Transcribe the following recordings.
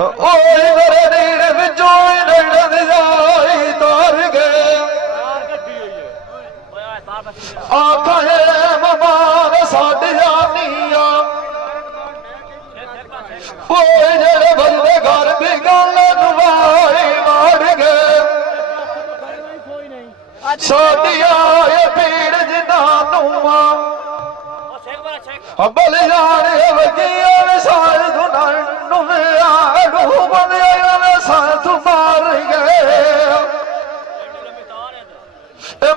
मेरे नीर विचों जाई तार गए आखे ममान साडिया नीया जेड़े बंदे घर भी गल नुवाई मार गए साडिया पीड़ जिन्ना बल जाने वजिया साल तू मार गए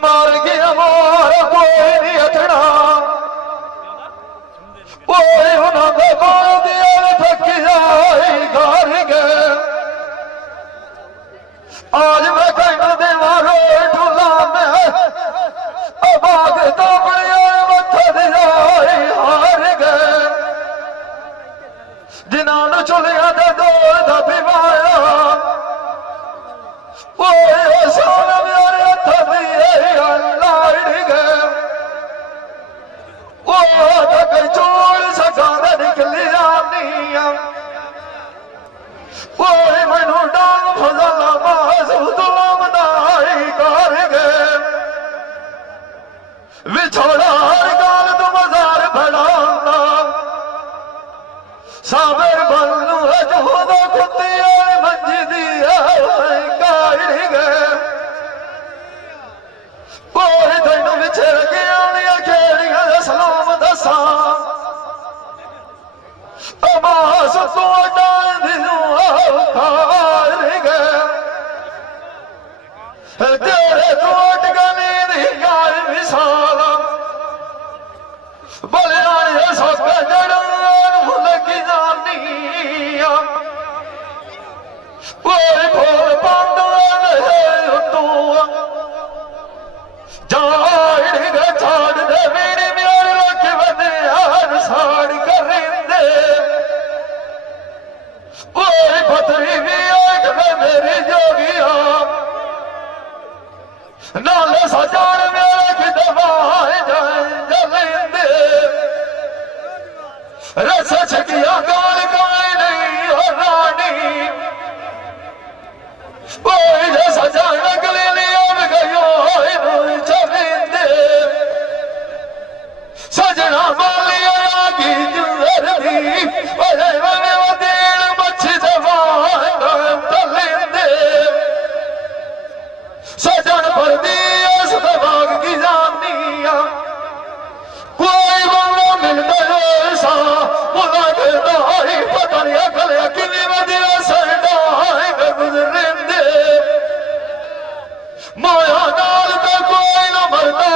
मार गया मार कोई नहीं हटना कोई उन्होंने मार दिया थक जाए घर गए आज मैं कहना दे मारो ठुला में बाग तो बड़िया मत्थ जाए हार गए जिन्होंने चुलिया दे दौड़ दा बिवाया साल मेरे हथ लाड़ गए चोल सजा निकली जानी मैनू डांग फजला मासूदला मनाई कर गए विछोड़ा हर गाल तू मजार फड़ा साबर बलू हजूद कुत्ती मंजी दी काड़ गए कोई तेन विछड़ गया खेड़िया सलाम दसा मास तू गए तेरे तू अटकनी दी गाल मिसाल बलिया सक जड़न भुल की जानी कोई फूल पांडा तू छाड़ दे मेरे म्यार रख बने साड़ कर कोई पतरी भी आग में मेरी जोगिया नाले सजान मेरे की दवाए जलेंदे रस छकिया गाल गाय नहीं हो रानी कोई जो सजान गले लिया गयो चलेंदे सजना मालिया की जुर दी देड़ मच्छी चलेंदे सजन पर दी उस बाग की जानी कोई बंदा मिलता सा बुला के दाई पता नहीं अगले किन्नी वधिया सड़ा गुजरेंदे माया नाल तो कोई ना मरता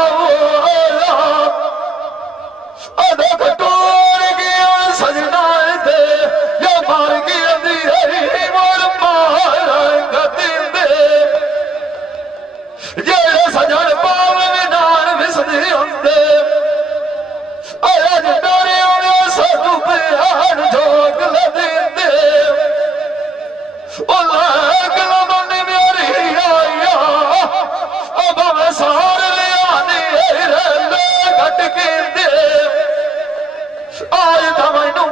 अदक टूर गया सजना दे या मार गया दी मोर मार गतिंदे ये सजन पाव विधान विसदी होंदे अज डोरे साधु प्यार जोग लदेंदे गला बंदी मेरी आया अब मैं सार लिया घट के दे आज तो मैनू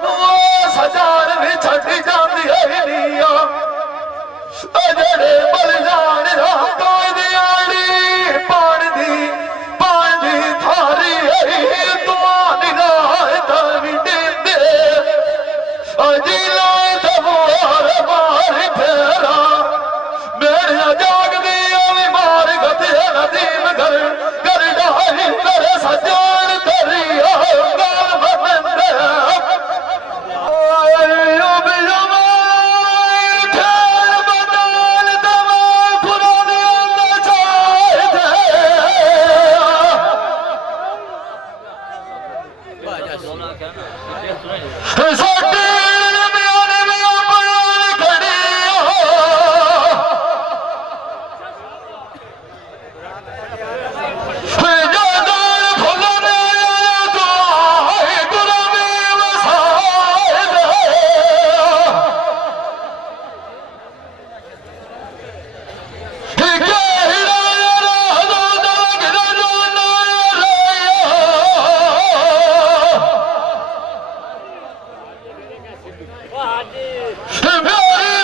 सजान भी छड़ी जाती है नीया जड़े बल जान कोई दियाड़ी पान दी थारी तू भी दे अजी लाए तबार मार फेरा मेरे जाग दी मार गति नदीम घर कर डाही कर सजान तेरी गाल बंदे Hey,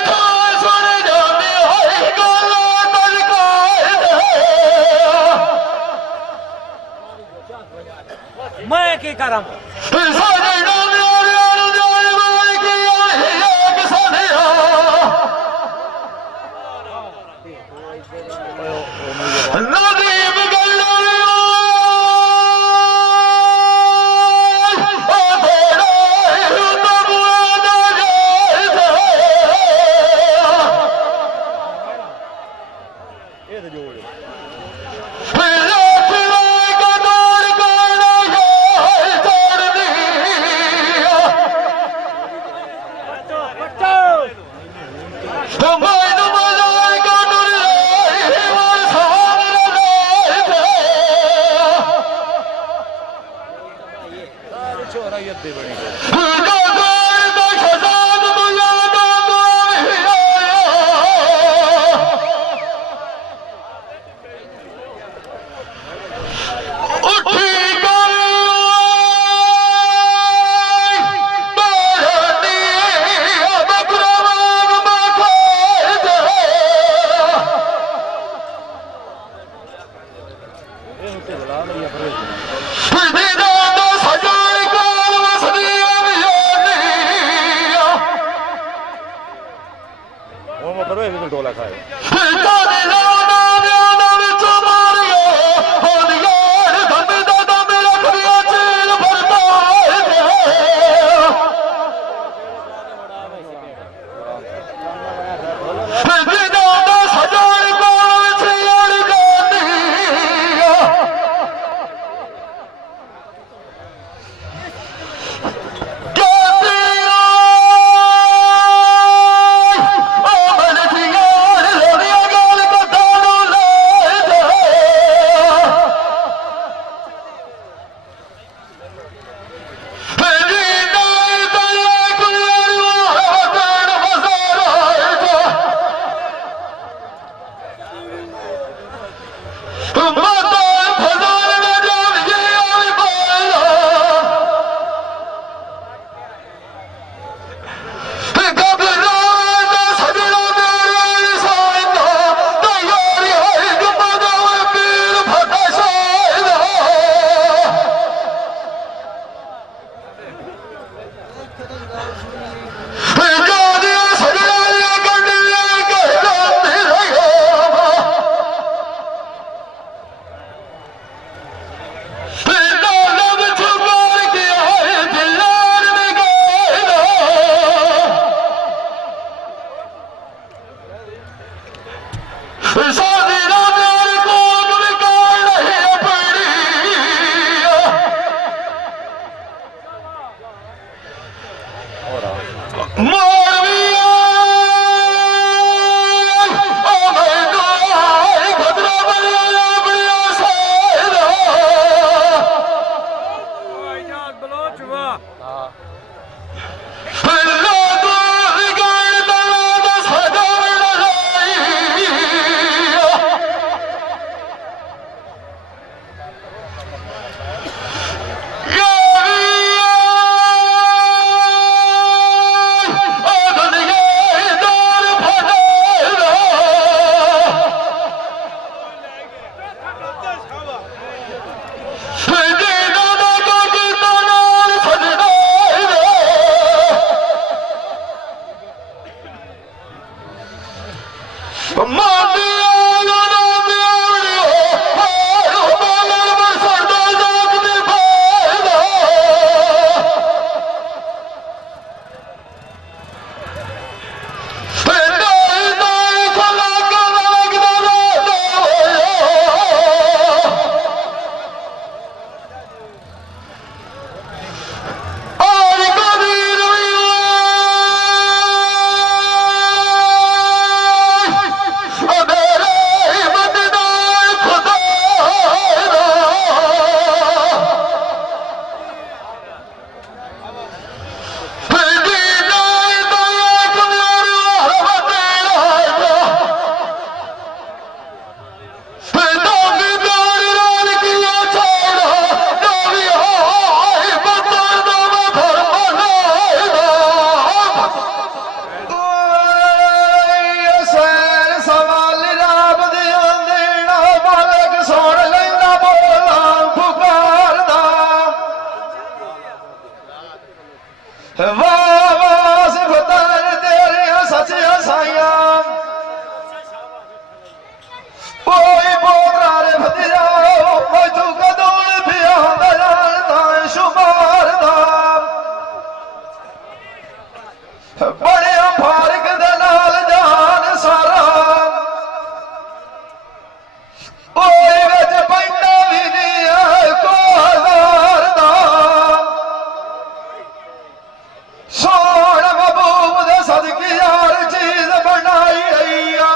ਕੀ ਕਰਾਂ ਸਾਡੇ ਨਾਮ ਯਾਰਿਆਂ ਨੂੰ ਜਾਣ ਵਾਲੇ ਕੀ ਆਇਆ ਕਿਸਾਨੇ ਨਦੀਮ ਗੱਲਾਂ ਬਣਿਆ ਫਾਰਗ ਦੇ ਨਾਲ ਜਾਨ ਸਾਰਾ ਓਏ ਵਿੱਚ ਪੈਂਦਾ ਵੀ ਨਹੀਂ ਕੋ ਹਜ਼ਾਰ ਦਾ ਸੋਹਣ ਮਹਿਬੂਬ ਦੇ ਸਦਕੇ ਯਾਰ ਚੀਜ਼ ਬਣਾਈ ਆਈ ਆ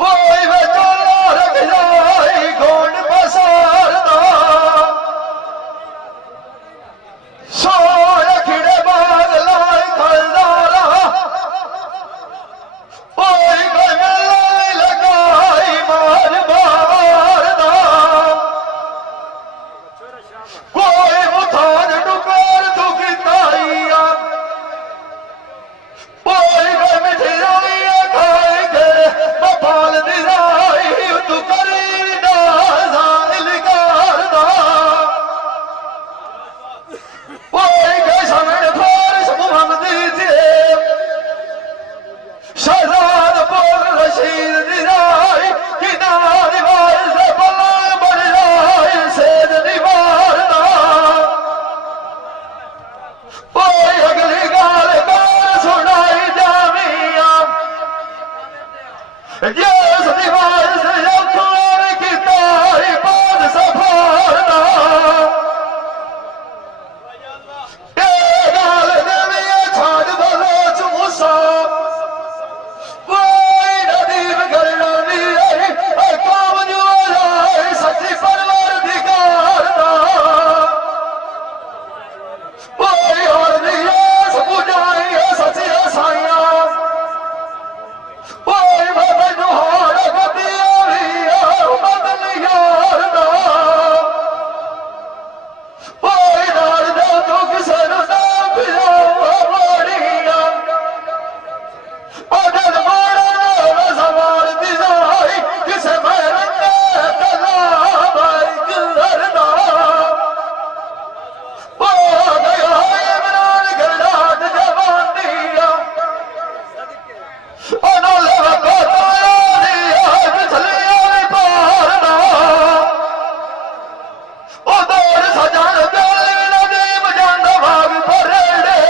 ਓਏ ਵਿੱਚ ਰੱਖ ਜਾਈ ਗੋਂਡ ਪਸਾਰ ਦਾ ਸੋਹਣ ਖਿੜੇ ਬਾਗ ਲਾਈ ਖਲਦਾਰਾ ਓਏ ਕੋਈ ਮੇਲਾ ਲਗਾਈ ਮਾਰ ਮਾਰ ਦਾ ਕੋਈ ਮੁਥਾਨ ਡੁਕਾਰ ਤੂੰ ਕੀਤਾਈ ਆ ਓਏ ਕੋਈ ਮਿਠਾਈ ਖਾਈ ਕੇ ਬਪਾਲ ਦੀ ਰਾਈ ਤੂੰ ਕਰੀ ਦਾ ਜ਼ਾਇਲ ਕਰਦਾ ਓਏ ਕੇ ਸਾਹਮਣੇ ਫਾਰਿਸ ਮੁਹੰਮਦ ਜੀ ਸ਼ਹਿਜ਼ਾਦ ਬੋਲ ਰਸ਼ੀਦ ਦੀ ਰਾਈ ਕਿ ਨਾ ਦੀਵਾਰ ਸੇ ਬਲਾ ਬਣ ਜਾਏ ਸੇਦ ਦੀਵਾਰ ਦਾ ਓਏ ਅਗਲੀ ਗਾਲ ਕਾਰ ਸੁਣਾਈ ਜਾਵੀਆਂ ਯਸ ਦੀਵਾਰ ਸੇ ਅੱਖਾਂ ਕੀਤਾ ਬਾਦ ਸਫਾਰ ਦਾ ਇਹ ਗਾਲ ਦੇਵੀਆਂ ਛਾੜ ਬਲੋਚ ਮੁਸਾ ਓਏ ਨਦੀਮ ਕਰਨਾ ਨਹੀਂ ਆਈ ਕਾਮ ਜੋ ਆਈ ਸੱਚੀ ਪਰਵਰ ਦਿਗਾਰ ਦਾ ਓਏ ਹੋਰ ਨਿਯਾਸ ਬੁਝਾਈ ਸੱਚੀ ਸਾਈਆਂ ਓਏ ਮੈਨੂੰ ਹਾਰ ਗਦੀਆਂ ਵੀ ਬਦਲ ਯਾਰ ਦਾ ਓਏ ਨਾਲ ਦਾ ਤੂੰ ਕਿਸੇ ਨੂੰ ਨਾ ਪਿਆਵਾ ਮਾੜੀਆਂ ਉਹ ਜਦ ਮਾੜਾ ਸਵਾਰ ਦੀ ਜਾਈ ਕਿਸੇ ਮੈਂ ਕਲਾ ਬਾਈ ਕਰਦਾ ਉਹ ਗਿਆ ਇਮਰਾਨ ਗਰਦਾਟ ਜਵਾਨੀਆਂ ਉਹਨੂੰ ਲਵਾ ਕੋਤਾਇਆ ਦੀ ਪਿਛਲੀਆਂ ਪਾਰਦਾ ਉਹ ਦੌੜ ਸਜਾਣ ਪਿਆਲੇ ਨਦੀਮ ਜਾਂਦਾ ਭਾਗ ਭਰੇੜੇ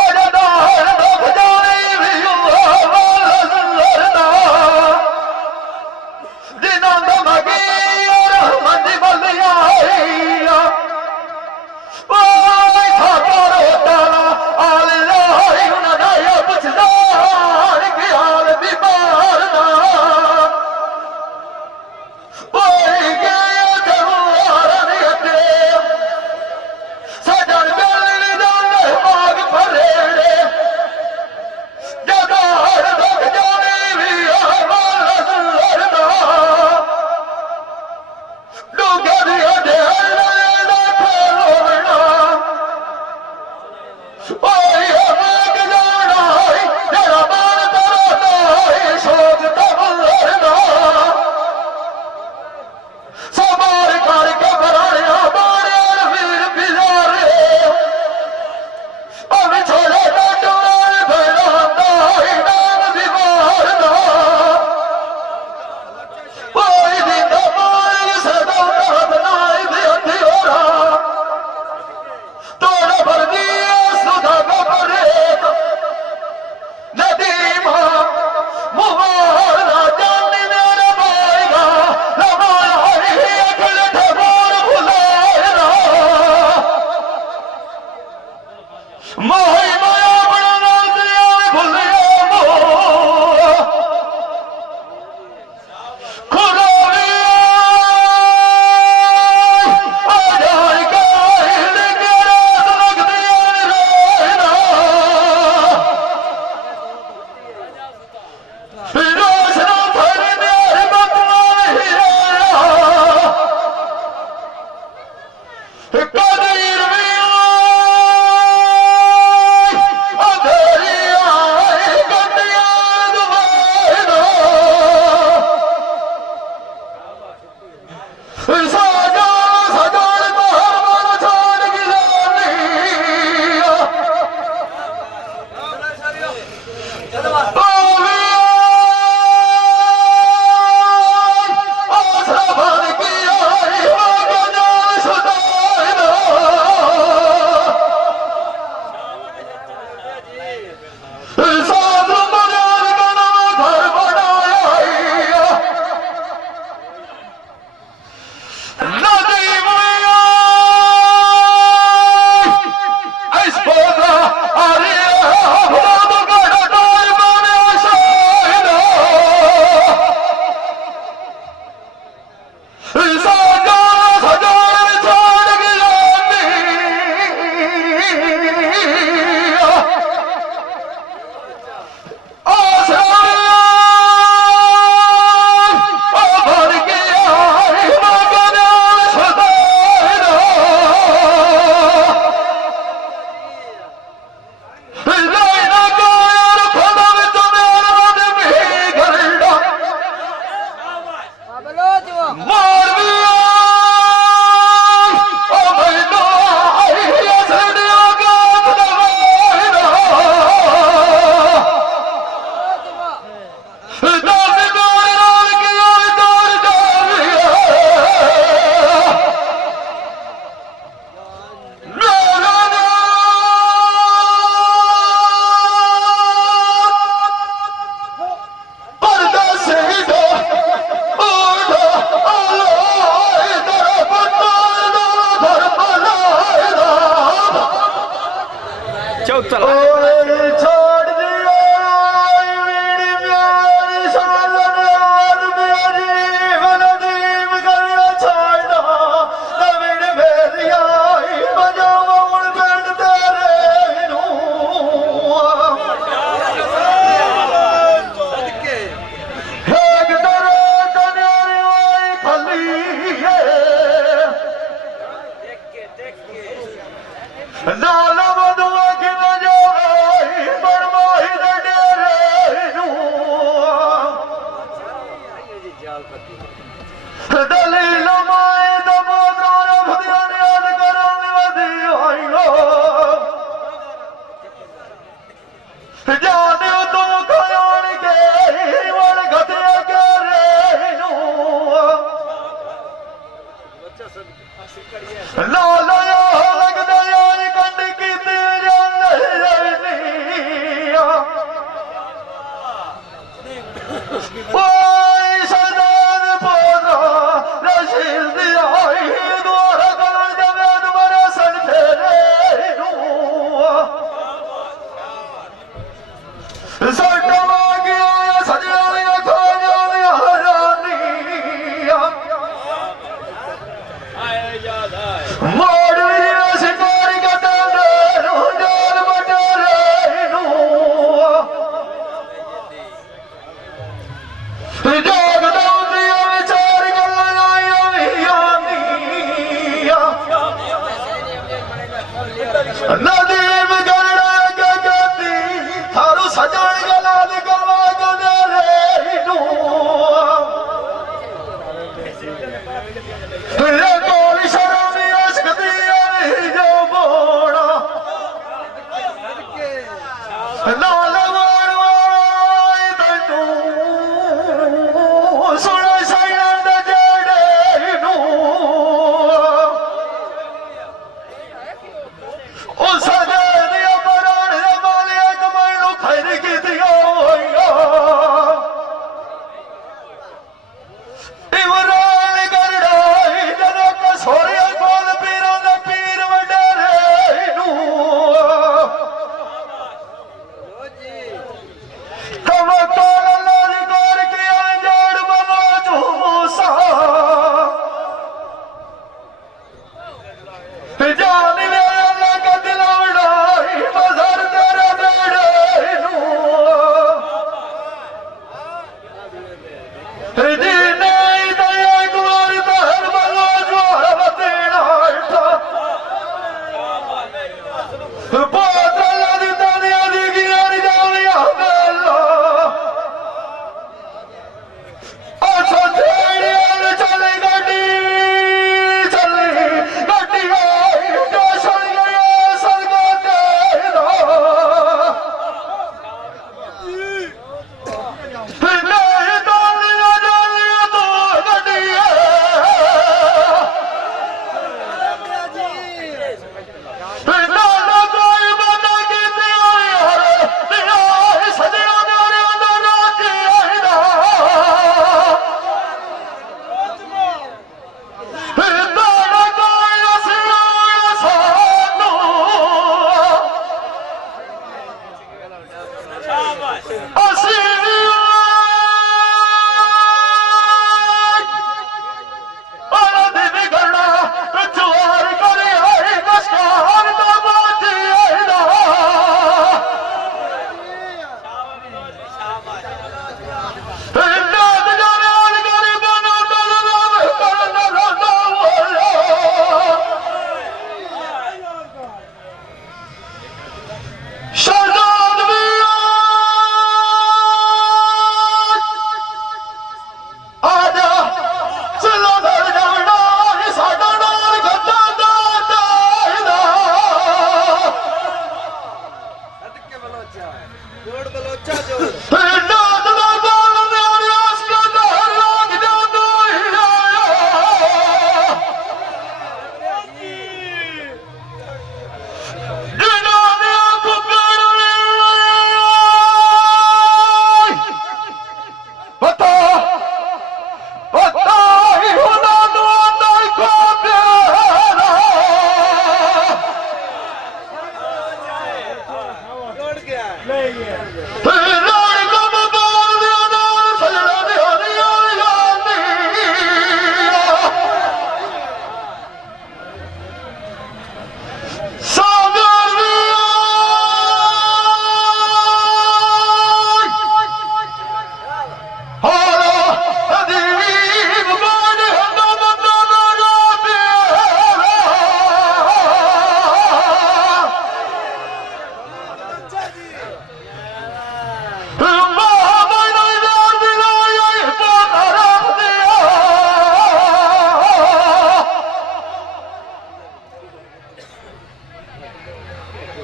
ਅਜਾ ਦਾਹਰ ਦੁੱਖ ਜਾਣੀ ਵੀ ਲੜਦਾ ਦਿਨਾਂ ਦਾ ਮਗੀ ਰਹਿਮਤ ਦੀ ਬਲੀ ਆਈ ਓਏ ਖਾਤਾ ਰੋਟਾਲਾ ਆਲ ਲਾਹੀ ਉਹਨਾਂ ਦਾ ਇਹ ਪੁੱਛਦਾ ਕਿ ਹਾਲ ਵੀ ਮਾਰਦਾ ਓਏ ਗਿਆ ਜਵਾਰਾਂ ਦੇ ਅੱਗੇ ਸਜਣ ਬੇਲੀ ਜਾਂਦੇ ਬਾਗ ਭਰੇੜੇ ਜਦਾਰ ਦੁੱਖ ਜਾਣੀ ਵੀ ਲੜਦਾ ਡੂੰਘੇ ਦੀਆਂ ਢੇਰ ਦਾ ਖਲੋਣਾ ਓਏ ਬਾਗ ਜਾਣਾ ਜਿਹੜਾ ਬਾਣ ਤਰਦਾ ਸੋਚ ਤਬਲਦਾ ਸਵਾਰ ਕਰਕੇ ਬਰਾਇਆ ਬਾਣਿਆ ਵੀਰ ਬਿਜ਼ਾਰੇ ਉਹ ਵਿਛੋੜੇ ਡਾਟੂਆਂ ਫੈਲਾਉਂਦਾ ਨਾਮ ਦੀ ਮਾਰਦਾ ਓਏ ਦਿੰਦਾ ਮਾਰ ਸਦਾ ਬਣਾਈ ਦੇ ਅੰਧਿਓਰਾ ਤੋੜ ਭਰਦੀ ਸੁਧਾ ਗਬਰੇਕ ਨਦੀਮਾ ਮੁਹਾਰਾ ਜਾਨੀ ਮੇਰਾ ਬਾਈਗਾ ਲਵਾਈ ਅਕਲ ਠਗੋਰ ਭੁਲਾਇਰਾ ਮੋਹੀ ਮਾਇਆ ਬਣਾ ਨਾਲ ਦਿਆ ਭੁੱਲਿਆ ਮੋ ਖੁਦਾਵੀ ਆ ਜਾਈ ਕਾਇਲ ਕੇ ਰਾਤ ਲੱਗਦੀਆਂ ਰੋਣਾ ਫਿਰੋਜ਼ ਨੂੰ ਫੜ ਮੇਰੇ ਬਤਵਾਂ ਹੀਰਾ ਕਦੀਰ ਵੀ चौथा ਓਏ ਛੱਡ ਦਿਓ ਮੇਰੀ ਪਿਆਰੀ ਸਾਲਨ ਯਾਦ ਮੇਰੀ ਜੀਵਨ ਕਰਿਆ ਛੱਡਦਾ ਨਵੀਂ ਮੇਰੀ ਆਈ ਵਜਾਵਾਂ ਹੁਣ ਪਿੰਡ ਤੇਰੇ ਨੂੰ ਇੱਕ ਦਰੇ ਕਨਿਆਰੀ ਹੋਈ ਖੱਲੀ ਨਾਲ ਮਧੂਆ ਕਿਵੇਂ ਜਾਈ ਬਰਮਾਹੀ ਦੇ ਡੇਰੇ ਨੂੰ ਦਲੀਲ ਮਾਏ ਦਾ ਬੋਤਰਾ ਰਫਦਿਆਂ ਨੇ ਯਾਦ ਕਰਾਂ ਦੀ ਵਧੀ ਆਈਓ ਜਾਦੇ ਤੂੰ ਖਾਣ ਕੇ ਵੜ ਘਤੇ ਕਰੇ ਨੂੰ ਲਾਲਾ ਲੱਗਦਾ ਯਾਰ ਕੰਡ ਕੀਤੇ ਜਾਂਦੇ ਓਏ ਸਰਦਾਰ ਪੋਰਾ ਰਸ਼ੀਦ ਦੀ ਆਈ ਦੁਆਰਾ ਕਰਨ ਜਾਵੇ ਦੁਬਾਰਾ ਸਣ ਫੇਰੇ ਨੂੰ ਸਾਡਾ ਵਾਗਿਆ ਸਜਿਆ ਦੀਆਂ ਖਾਜਾਂ ਦੀਆਂ ਹਰਾਨੀਆਂ ਮੋੜ ਵੀ ਸਿਕਾਰੀ ਕਟਾਂਦੇ ਨੂੰ ਜਾਨ ਬਟਰੇ ਨੂੰ ਜਾਗਦਾ ਹੁੰਦੀਆਂ ਵਿਚਾਰ ਗੱਲਾਂ ਆਈਆਂ ਵੀ ਆਂਦੀਆਂ ਨਦੀਮ ਗਰੜਾ ਕੇ ਗਾਤੀ ਥਾਰੂ ਸਜਣ ਗਲਾ ਦੀ ਗਵਾ ਗਨਰੇ ਨੂੰ ਤੇਰੇ ਕੋਲ ਸ਼ਰਮ ਦੀ ਅਸ਼ਕ ਦੀ ਆਈ ਜੋ ਮੋੜਾ ਨਾਲ ਵਾਰ ਵਾਰ ਤੈਨੂੰ ਸੁਣ ਸੈਨਾਂ ਦੇ ਜਿਹੜੇ ਨੂੰ ਉਹ ਸਜੇ ਦੀਆਂ ਬਰਾੜ ਦੇ ਮਾਲਿਆ ਕਮਾਈ ਨੂੰ ਖੈਰ ਕੀਤੀਆਂ ਹੋਈਆਂ ਇਮਰਾਨ ਗਰੜਾਈ ਜਦੋਂ ਕਸੋਰਿਆ ਕੋਲ ਪੀਰਾਂ ਦੇ ਪੀਰ ਵਡੇਰੇ ਨੂੰ ਕਮਾ ਕੋਲ ਅੱਲਾ ਦੀ ਗੌਰ ਕੇ ਅੰਜੜ ਬਨੋ ਤੂੰ ਮੂਸਾ ਜਾਨ ਮੇਰੇ ਅੱਲਾ ਕਾ ਦਿਲ ਵਡਾਈ ਮਜ਼ਰ ਤੇਰੇ ਬੇੜੇ ਨੂੰ ਜੀ ਨਹੀਂ ਤਾਂ ਇੱਕ ਵਾਰ ਤਾਂ ਹਰ ਬਲਾ ਜਵਾਰ ਦੇਣਾ ਇੱਠਾ ਬਾਦਲਾਂ ਦੀ ਤਾਨੀਆਂ ਦੀ ਗਿਆਨ ਜਾਵੀਆਂ ਮੇਲਾ ਅੱਛਾ ਤੇੜੀਆਂ ਨੇ ਚੱਲੀ ਗੱਡੀ ਆਈ ਟੋਸਣ ਗਿਆ ਸਦਕਾ ਤੇਰਾ ਨਹੀਂ ਤਾਲੀਆਂ ਜਾਲੀਆਂ ਤੂੰ ਗੱਡੀਆਂ ਨਾ ਕੋਈ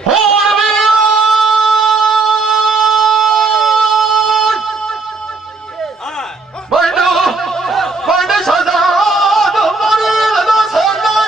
ਹੁਣ ਵੀ ਮੈਨੂੰ ਪੰਡ ਸਦਾ ਤੁਮਰੇ ਦਾ ਸੋਨਾ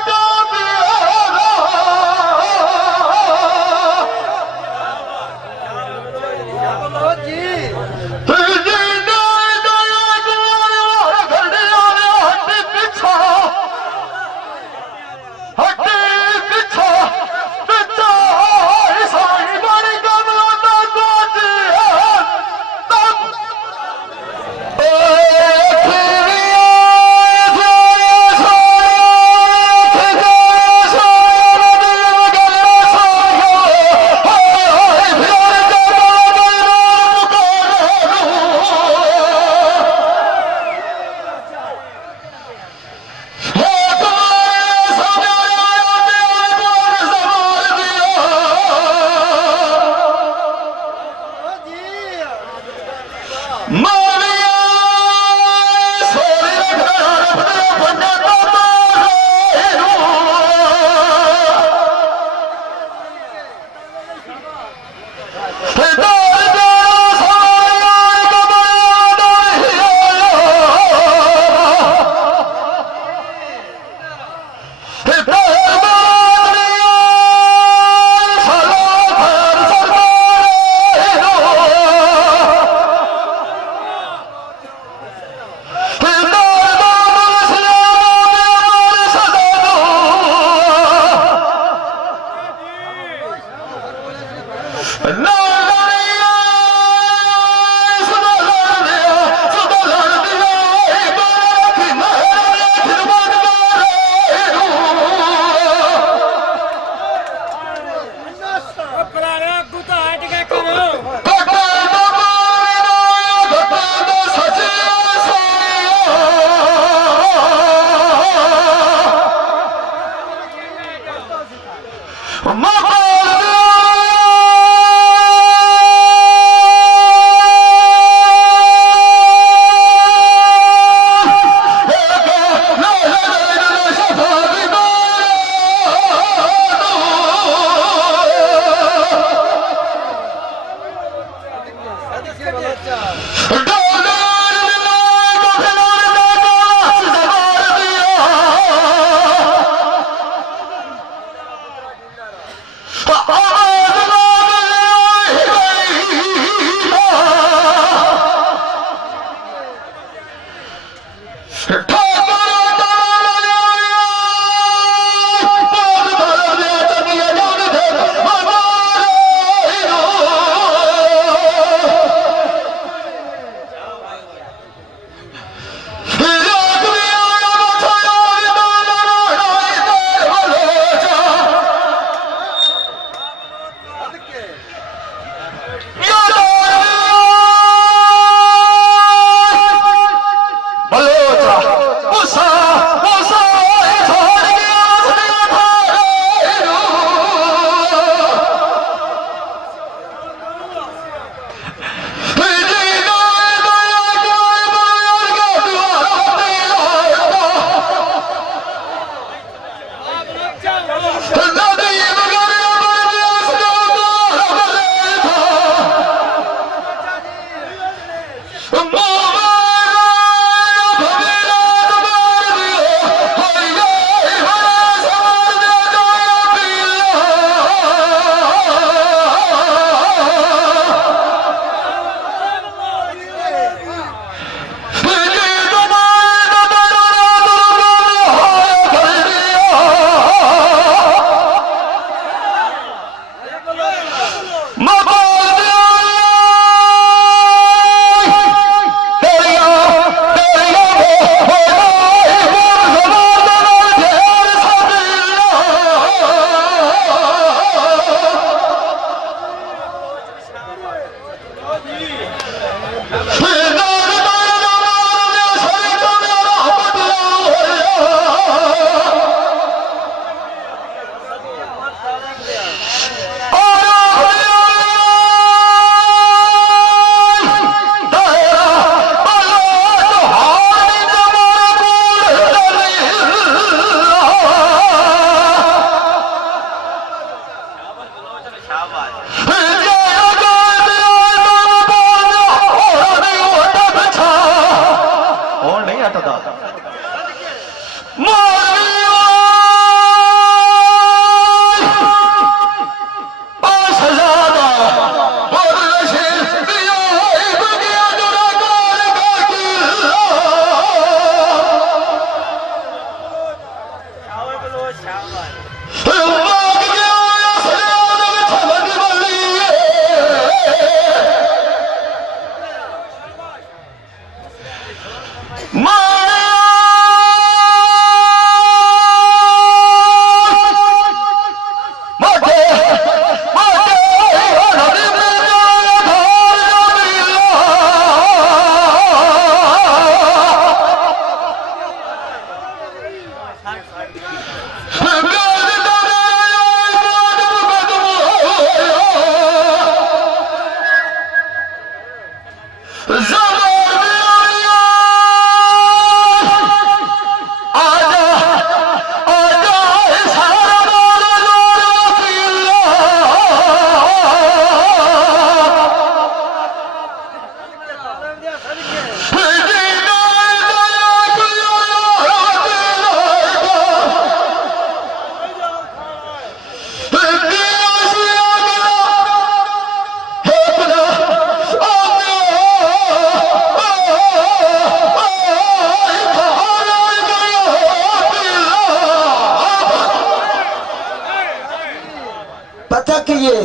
पता कि ये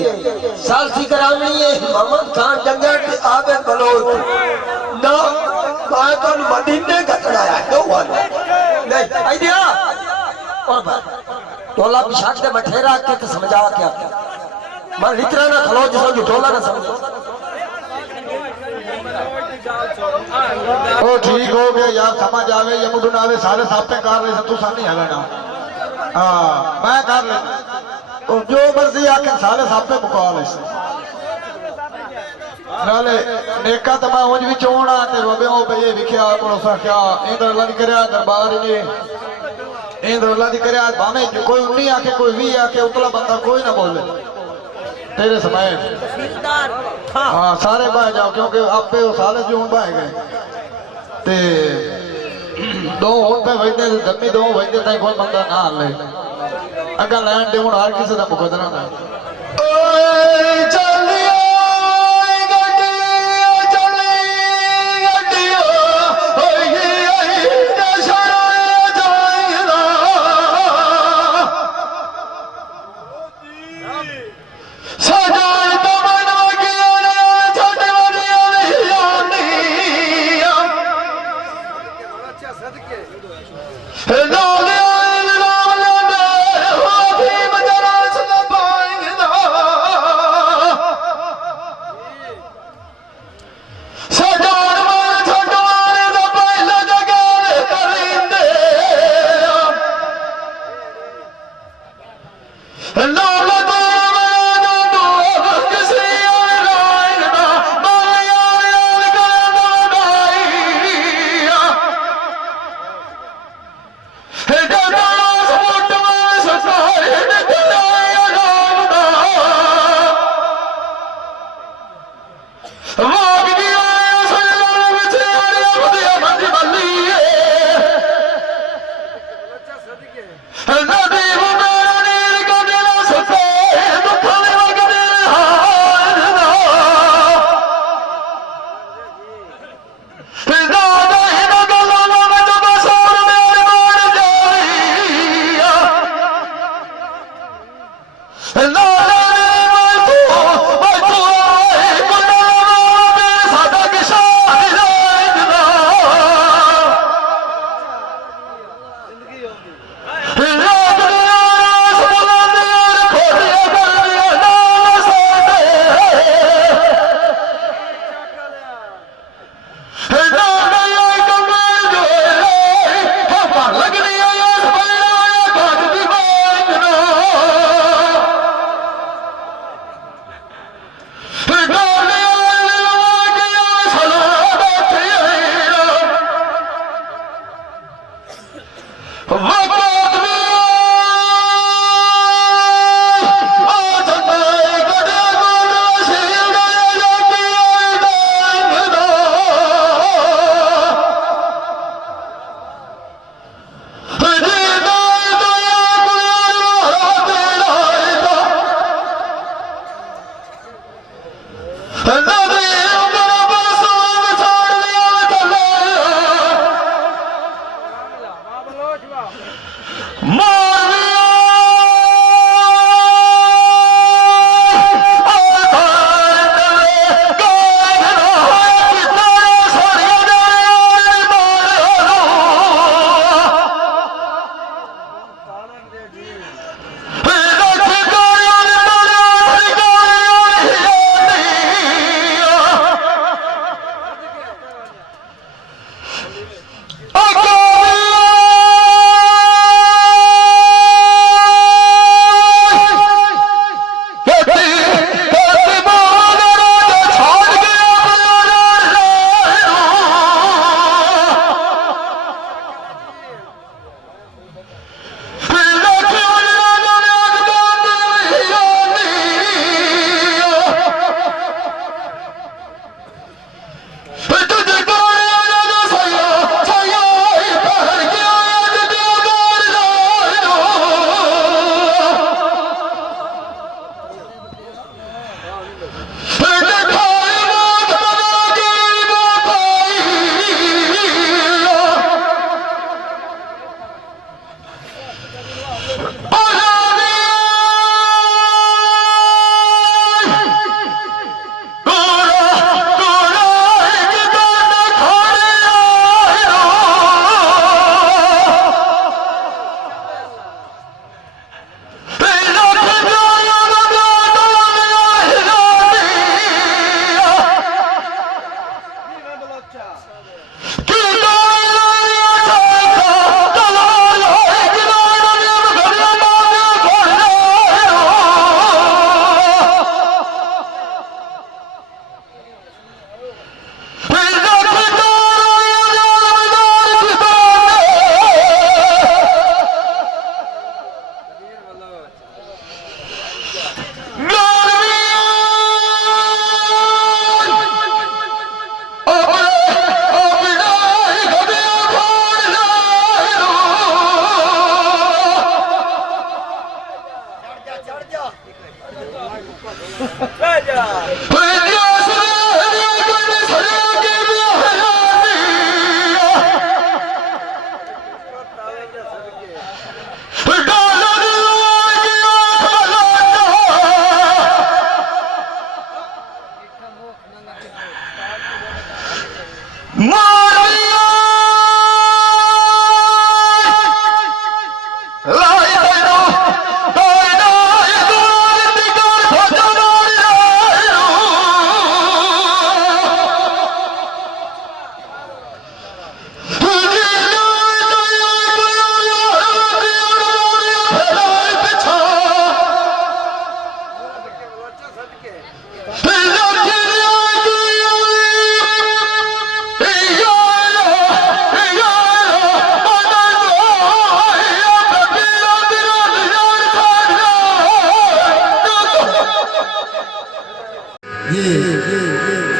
सालसी करावनी है मोहम्मद खान जंगल के आबे बलोच ना मैं तो मदीने कतराया दो वाले नहीं आइडिया और बात टोला पिशाच के मठेरा के तो समझा क्या मैं लितरा ना खलो जिसो जो टोला ना समझो ओ ठीक हो गया यार समझ आवे ये मुंडू आवे सारे साफे कर रहे तू सानी हला ना हां मैं कर ले तो जो मर्जी आके सारे साफे मुका ले नाले नेका तो मैं उंज भी चोणा ते बाबे ओ बे विखया पड़ोसा क्या इंद्र अल्लाह दी करया दरबार ने इंद्र अल्लाह दी करया भावे कोई 19 आके कोई 20 आके उतला बंदा कोई ना बोले तेरे समय हाँ सारे बह जाओ क्योंकि आपे साले जो बह गए ते दो हुण पे वजदे दमी दो वजदे ताई कोई बंदा ना ले अगर लैंड दे हुण हर किसी दा मुकदरा ना ओए चलिया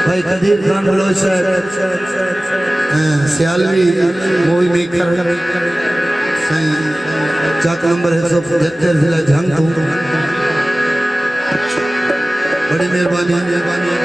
भाई कदीर खान बलोच सियालवी मूवी मेकर सही चाक नंबर है 175 जिला झंग बड़ी मेहरबानी।